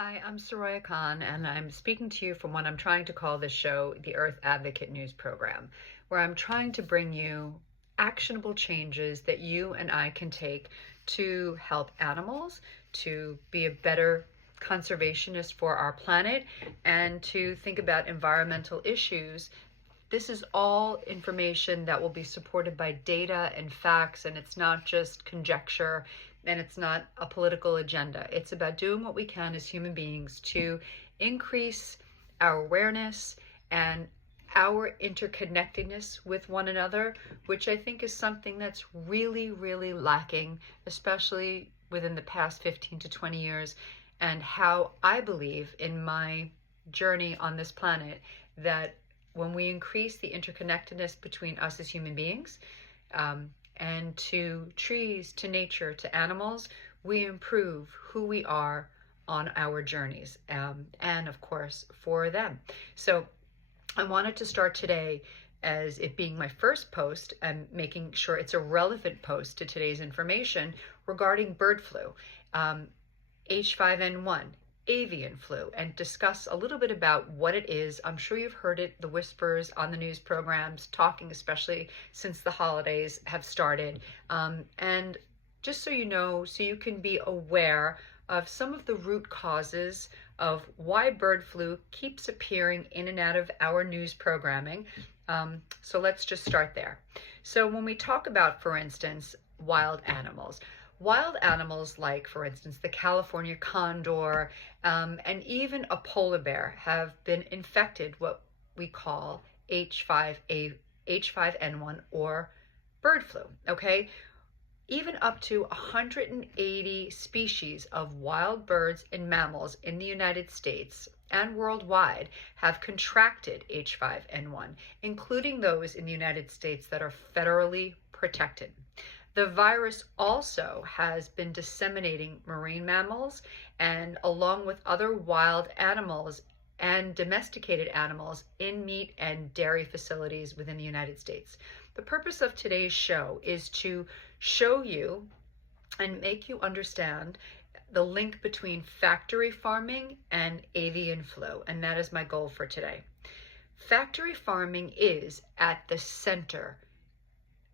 Hi, I'm Soraya Khan, and I'm speaking to you from what I'm trying to call this show the Earth Advocate News Program, where I'm trying to bring you actionable changes that you and I can take to help animals, to be a better conservationist for our planet, and to think about environmental issues. This is all information that will be supported by data and facts, and it's not just conjecture, and it's not a political agenda. It's about doing what we can as human beings to increase our awareness and our interconnectedness with one another, which I think is something that's really, really lacking, especially within the past 15 to 20 years, and how I believe in my journey on this planet that when we increase the interconnectedness between us as human beings, and to trees, to nature, to animals, we improve who we are on our journeys, and of course for them. So I wanted to start today as it being my first post and making sure it's a relevant post to today's information regarding bird flu, H5N1, avian flu, and discuss a little bit about what it is. I'm sure you've heard it, the whispers on the news programs, talking especially since the holidays have started. And just so you know, so you can be aware of some of the root causes of why bird flu keeps appearing in and out of our news programming. So let's just start there. So when we talk about, for instance, wild animals like, for instance, the California condor, and even a polar bear have been infected what we call H5N1 or bird flu, okay? Even up to 180 species of wild birds and mammals in the United States and worldwide have contracted H5N1, including those in the United States that are federally protected. The virus also has been disseminating marine mammals and along with other wild animals and domesticated animals in meat and dairy facilities within the United States. The purpose of today's show is to show you and make you understand the link between factory farming and avian flu, and that is my goal for today. Factory farming is at the center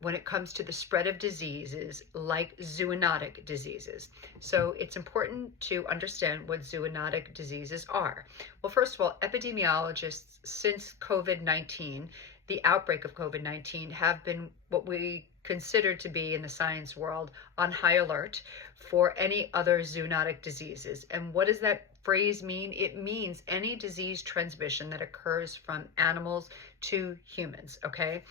when it comes to the spread of diseases like zoonotic diseases. So it's important to understand what zoonotic diseases are. Well, first of all, epidemiologists since COVID-19, the outbreak of COVID-19, have been what we consider to be in the science world on high alert for any other zoonotic diseases. And what does that phrase mean? It means any disease transmission that occurs from animals to humans, okay?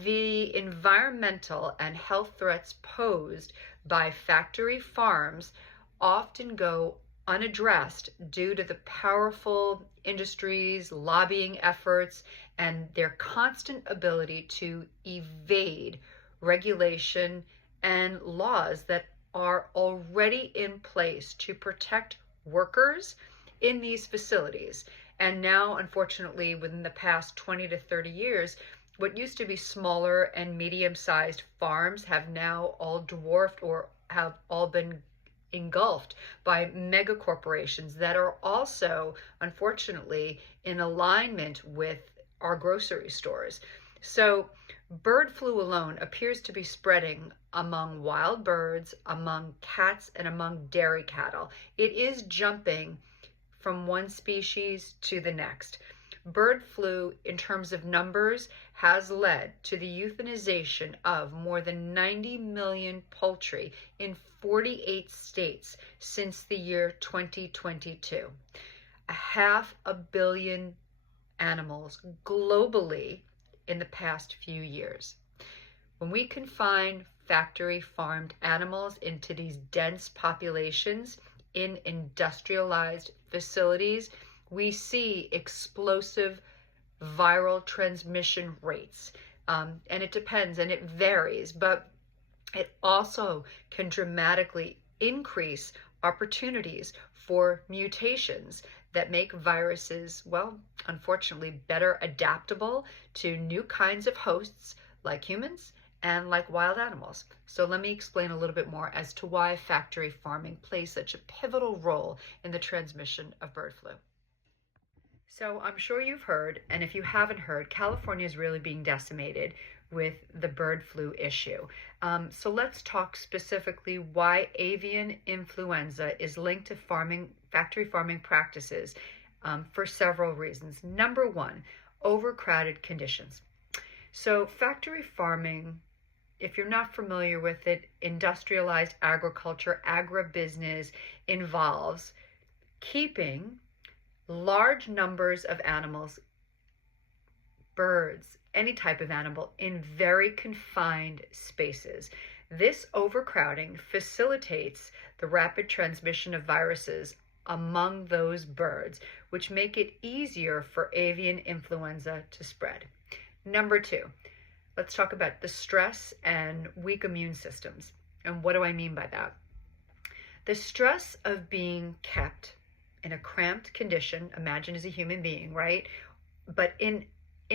The environmental and health threats posed by factory farms often go unaddressed due to the powerful industries, lobbying efforts, and their constant ability to evade regulation and laws that are already in place to protect workers in these facilities. And now, unfortunately, within the past 20 to 30 years, what used to be smaller and medium-sized farms have now all dwarfed or have all been engulfed by mega corporations that are also, unfortunately, in alignment with our grocery stores. So bird flu alone appears to be spreading among wild birds, among cats, and among dairy cattle. It is jumping from one species to the next. Bird flu, in terms of numbers, has led to the euthanization of more than 90 million poultry in 48 states since the year 2022. 500 million animals globally in the past few years. When we confine factory farmed animals into these dense populations in industrialized facilities, we see explosive viral transmission rates. And it depends and it varies, but it also can dramatically increase opportunities for mutations that make viruses, well, unfortunately, better adaptable to new kinds of hosts like humans and like wild animals. So let me explain a little bit more as to why factory farming plays such a pivotal role in the transmission of bird flu. So I'm sure you've heard, and if you haven't heard, California is really being decimated with the bird flu issue. So let's talk specifically why avian influenza is linked to factory farming practices for several reasons. Number one, overcrowded conditions. So factory farming, if you're not familiar with it, industrialized agriculture, agribusiness involves keeping large numbers of animals, birds, any type of animal, in very confined spaces. This overcrowding facilitates the rapid transmission of viruses among those birds, which make it easier for avian influenza to spread. Number two, let's talk about the stress and weak immune systems. And what do I mean by that? The stress of being kept in a cramped condition, imagine as a human being, right? But in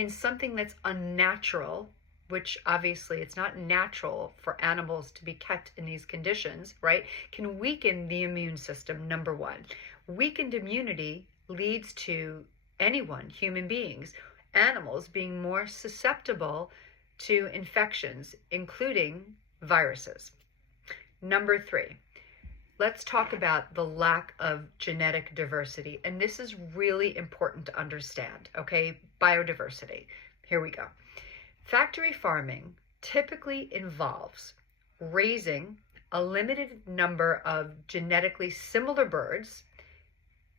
something that's unnatural, which obviously it's not natural for animals to be kept in these conditions, right? Can weaken the immune system, number one. Weakened immunity leads to anyone, human beings, animals being more susceptible to infections, including viruses. Number three, let's talk about the lack of genetic diversity. And this is really important to understand, okay? Biodiversity. Here we go. Factory farming typically involves raising a limited number of genetically similar birds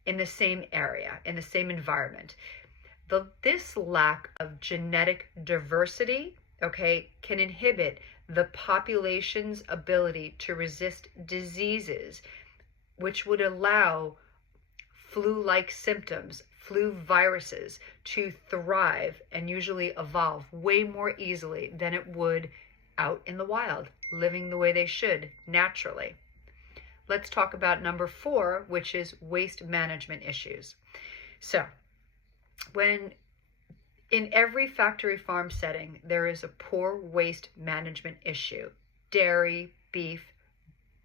in the same area, in the same environment. This lack of genetic diversity, okay, can inhibit the population's ability to resist diseases, which would allow flu-like symptoms, flu viruses, to thrive and usually evolve way more easily than it would out in the wild, living the way they should naturally. Let's talk about number four, which is waste management issues. So, when in every factory farm setting, there is a poor waste management issue. Dairy, beef,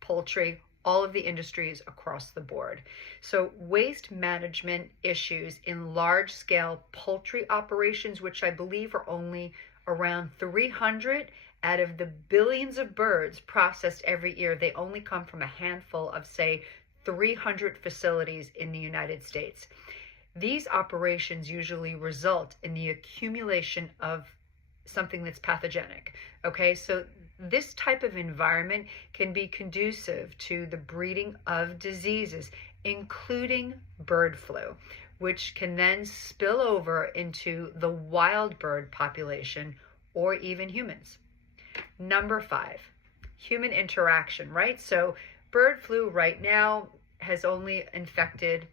poultry, all of the industries across the board. So waste management issues in large-scale poultry operations, which I believe are only around 300 out of the billions of birds processed every year, they only come from a handful of, say, 300 facilities in the United States. These operations usually result in the accumulation of something that's pathogenic, okay? So this type of environment can be conducive to the breeding of diseases, including bird flu, which can then spill over into the wild bird population or even humans. Number five, human interaction, right? So bird flu right now has only infected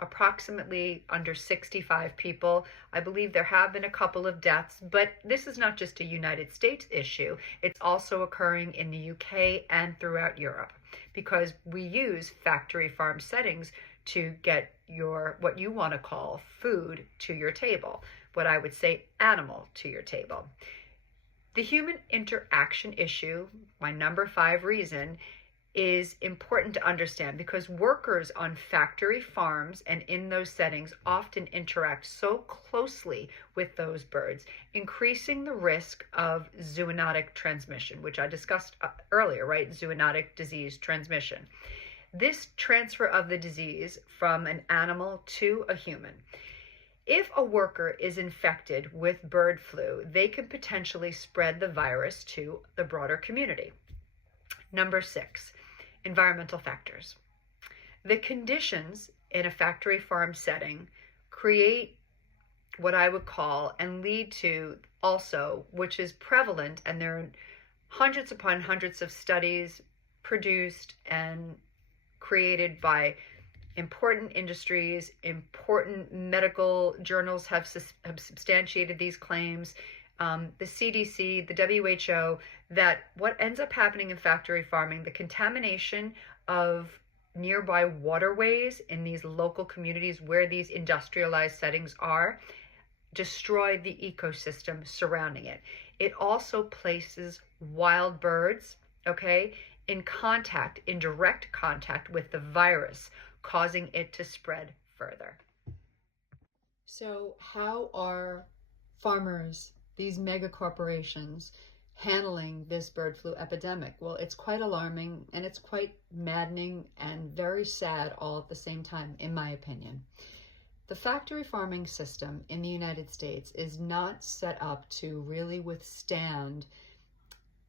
approximately under 65 people. I believe there have been a couple of deaths, but this is not just a United States issue. It's also occurring in the UK and throughout Europe because we use factory farm settings to get what you want to call food to your table, what I would say animal to your table. The human interaction issue, my number five reason, is important to understand because workers on factory farms and in those settings often interact so closely with those birds, increasing the risk of zoonotic transmission, which I discussed earlier, right? Zoonotic disease transmission. This transfer of the disease from an animal to a human. If a worker is infected with bird flu, they can potentially spread the virus to the broader community. Number six, environmental factors. The conditions in a factory farm setting create what I would call and lead to also, which is prevalent, and there are hundreds upon hundreds of studies produced and created by important industries, important medical journals have substantiated these claims, the CDC, the WHO, that what ends up happening in factory farming, the contamination of nearby waterways in these local communities where these industrialized settings are, destroy the ecosystem surrounding it. It also places wild birds, okay, in direct contact with the virus, causing it to spread further. So how are farmers, these mega corporations, handling this bird flu epidemic? Well, it's quite alarming and it's quite maddening and very sad all at the same time, in my opinion. The factory farming system in the United States is not set up to really withstand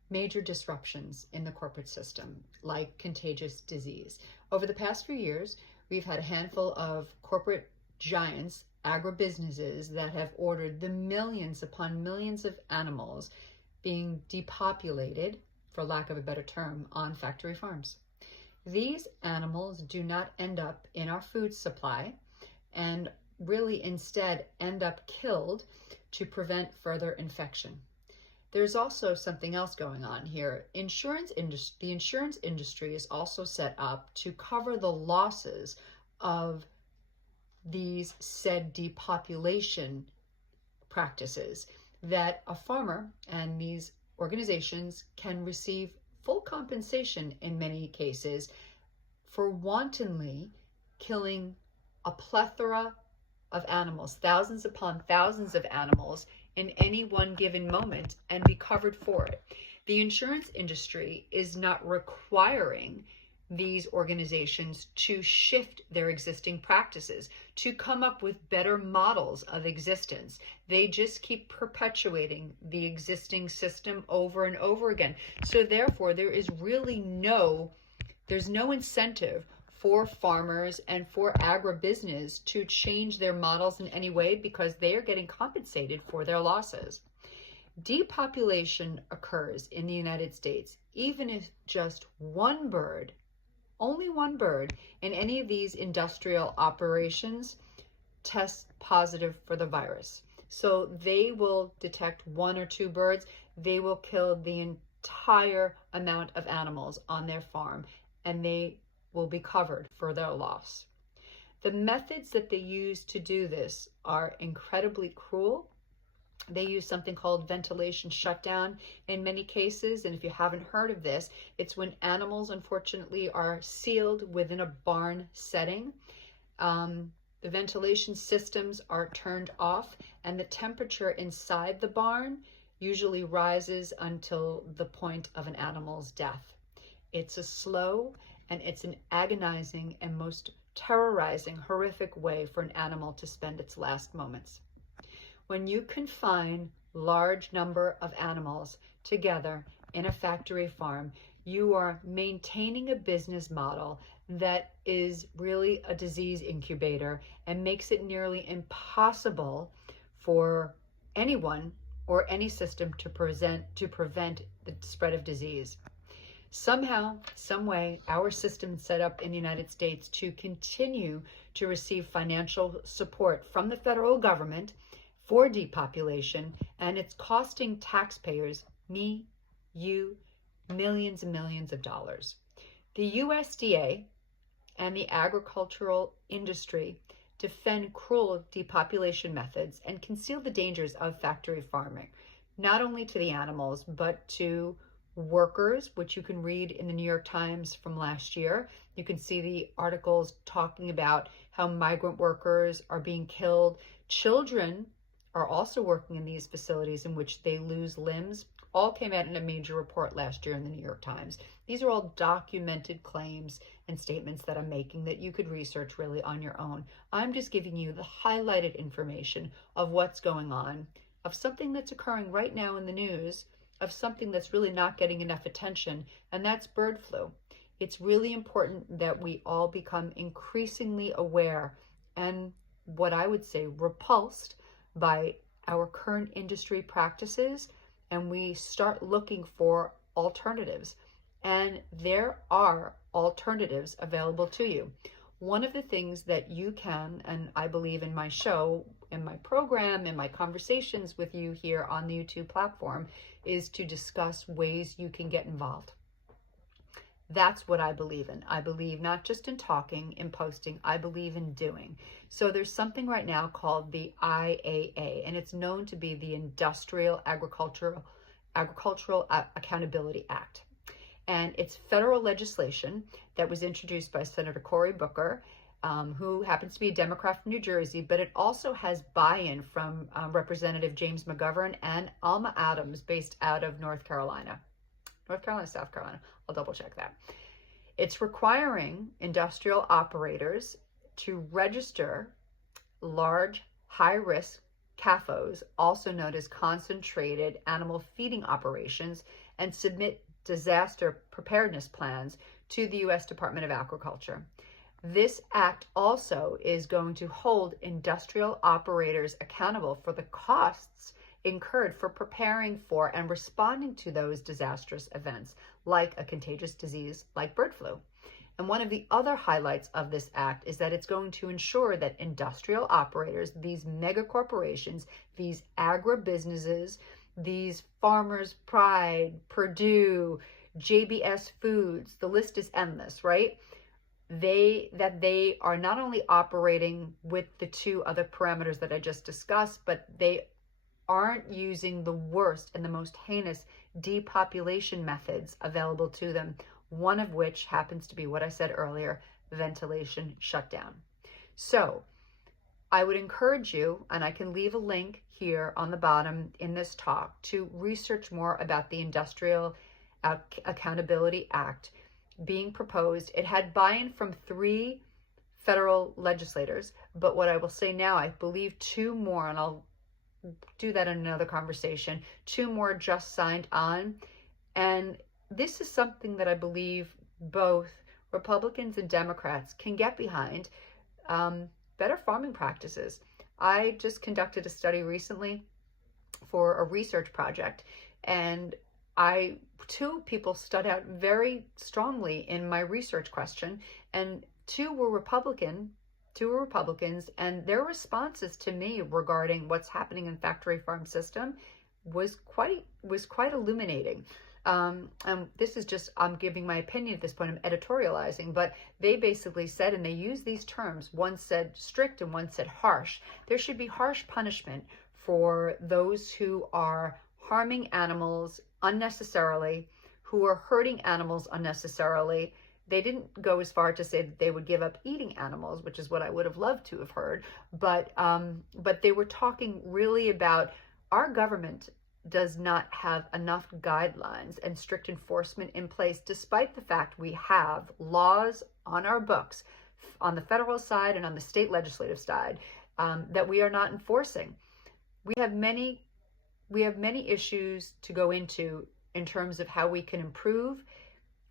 major disruptions in the corporate system, like contagious disease. Over the past few years, we've had a handful of corporate giants, agribusinesses, that have ordered the millions upon millions of animals being depopulated, for lack of a better term, on factory farms. These animals do not end up in our food supply and really instead end up killed to prevent further infection. There's also something else going on here. The insurance industry is also set up to cover the losses of these said depopulation practices, that a farmer and these organizations can receive full compensation in many cases for wantonly killing a plethora of animals, thousands upon thousands of animals in any one given moment, and be covered for it. The insurance industry is not requiring these organizations to shift their existing practices, to come up with better models of existence. They just keep perpetuating the existing system over and over again. So therefore, there's no incentive for farmers and for agribusiness to change their models in any way, because they are getting compensated for their losses. Depopulation occurs in the United States even if just one bird, only one bird, in any of these industrial operations tests positive for the virus. So they will detect one or two birds, they will kill the entire amount of animals on their farm, and they will be covered for their loss. The methods that they use to do this are incredibly cruel. They use something called ventilation shutdown in many cases. And if you haven't heard of this, it's when animals, unfortunately, are sealed within a barn setting. The ventilation systems are turned off, and the temperature inside the barn usually rises until the point of an animal's death. It's a slow and it's an agonizing and most terrorizing, horrific way for an animal to spend its last moments. When you confine large number of animals together in a factory farm, you are maintaining a business model that is really a disease incubator and makes it nearly impossible for anyone or any system to prevent the spread of disease. Somehow, some way, our system is set up in the United States to continue to receive financial support from the federal government for depopulation, and it's costing taxpayers, me, you, millions and millions of dollars. The USDA and the agricultural industry defend cruel depopulation methods and conceal the dangers of factory farming, not only to the animals, but to workers, which you can read in the New York Times from last year. You can see the articles talking about how migrant workers are being killed. Children are also working in these facilities in which they lose limbs. All came out in a major report last year in the New York Times. These are all documented claims and statements that I'm making that you could research really on your own. I'm just giving you the highlighted information of what's going on, of something that's occurring right now in the news, of something that's really not getting enough attention, and that's bird flu. It's really important that we all become increasingly aware and, what I would say, repulsed by our current industry practices, and we start looking for alternatives. And there are alternatives available to you. One of the things that you can, and I believe in my show, in my program, in my conversations with you here on the YouTube platform, is to discuss ways you can get involved. That's what I believe in. I believe not just in talking, in posting, I believe in doing. So there's something right now called the IAA, and it's known to be the Industrial Agricultural Accountability Act. And it's federal legislation that was introduced by Senator Cory Booker, who happens to be a Democrat from New Jersey, but it also has buy-in from Representative James McGovern and Alma Adams, based out of South Carolina. I'll double check that. It's requiring industrial operators to register large, high-risk CAFOs, also known as concentrated animal feeding operations, and submit disaster preparedness plans to the U.S. Department of Agriculture. This act also is going to hold industrial operators accountable for the costs incurred for preparing for and responding to those disastrous events, like a contagious disease like bird flu. And one of the other highlights of this act is that it's going to ensure that industrial operators, these mega corporations, these agribusinesses, these Farmers Pride, Purdue, JBS Foods, the list is endless, right? They are not only operating with the two other parameters that I just discussed, but they aren't using the worst and the most heinous depopulation methods available to them, one of which happens to be what I said earlier, ventilation shutdown. So I would encourage you, and I can leave a link here on the bottom in this talk, to research more about the Industrial Accountability Act being proposed. It had buy-in from 3 federal legislators, but what I will say now, I believe 2 more, and I'll do that in another conversation, 2 more just signed on. And this is something that I believe both Republicans and Democrats can get behind. Better farming practices. I just conducted a study recently for a research project, and 2 people stood out very strongly in my research question, and 2 were Republicans, and their responses to me regarding what's happening in factory farm system was quite illuminating. And this is just, I'm giving my opinion at this point, I'm editorializing, but they basically said, and they use these terms, one said strict and one said harsh. There should be harsh punishment for those who are harming animals unnecessarily, who are hurting animals unnecessarily. They didn't go as far to say that they would give up eating animals, which is what I would have loved to have heard, but they were talking really about our government does not have enough guidelines and strict enforcement in place, despite the fact we have laws on our books on the federal side and on the state legislative side that we are not enforcing. We have many issues to go into in terms of how we can improve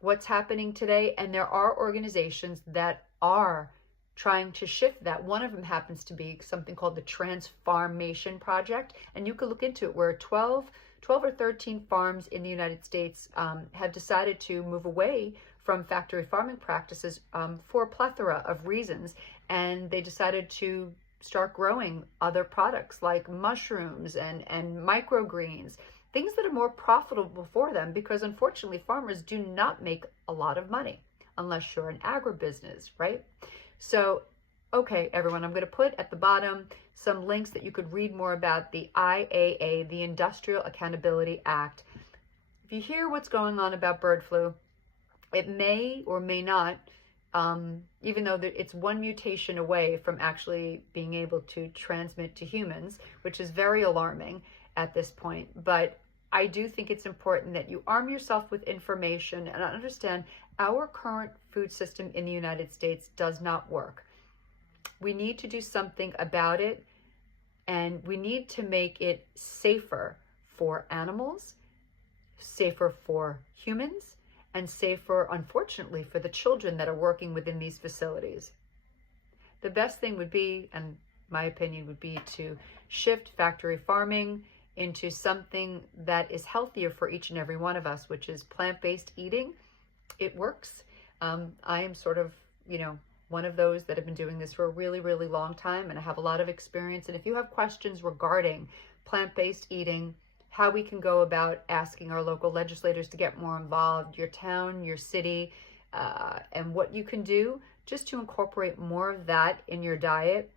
what's happening today, and there are organizations that are trying to shift that. One of them happens to be something called the Transformation Project, and you can look into it, where 12 or 13 farms in the United States have decided to move away from factory farming practices for a plethora of reasons, and they decided to start growing other products like mushrooms and microgreens, things that are more profitable for them, because unfortunately farmers do not make a lot of money unless you're an agribusiness, right? So, okay, everyone, I'm going to put at the bottom some links that you could read more about the IAA, the Industrial Accountability Act. If you hear what's going on about bird flu, it may or may not, even though it's one mutation away from actually being able to transmit to humans, which is very alarming at this point. But I do think it's important that you arm yourself with information and understand our current food system in the United States does not work. We need to do something about it, and we need to make it safer for animals, safer for humans, and safer, unfortunately, for the children that are working within these facilities. The best thing would be, and my opinion would be, to shift factory farming into something that is healthier for each and every one of us, which is plant-based eating. It works. I am sort of, one of those that have been doing this for a really, really long time, and I have a lot of experience. And if you have questions regarding plant-based eating, how we can go about asking our local legislators to get more involved, your town, your city, and what you can do just to incorporate more of that in your diet.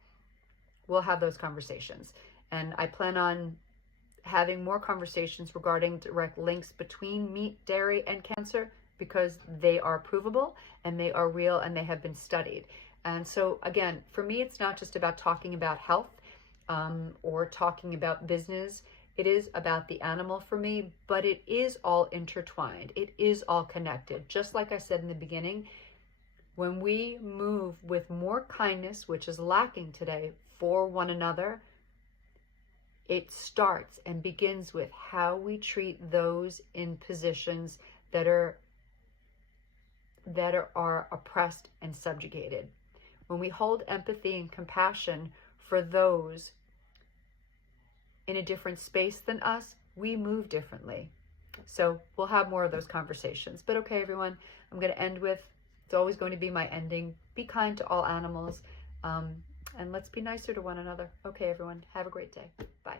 We'll have those conversations. And I plan on having more conversations regarding direct links between meat, dairy, and cancer, because they are provable and they are real and they have been studied. And so again, for me, it's not just about talking about health or talking about business. It is about the animal for me, but it is all intertwined. It is all connected. Just like I said in the beginning, when we move with more kindness, which is lacking today, for one another, it starts and begins with how we treat those in positions that are oppressed and subjugated. When we hold empathy and compassion for those in a different space than us, we move differently. So we'll have more of those conversations. But okay, everyone, I'm going to end with, it's always going to be my ending, be kind to all animals, and let's be nicer to one another. Okay, everyone, have a great day. Bye.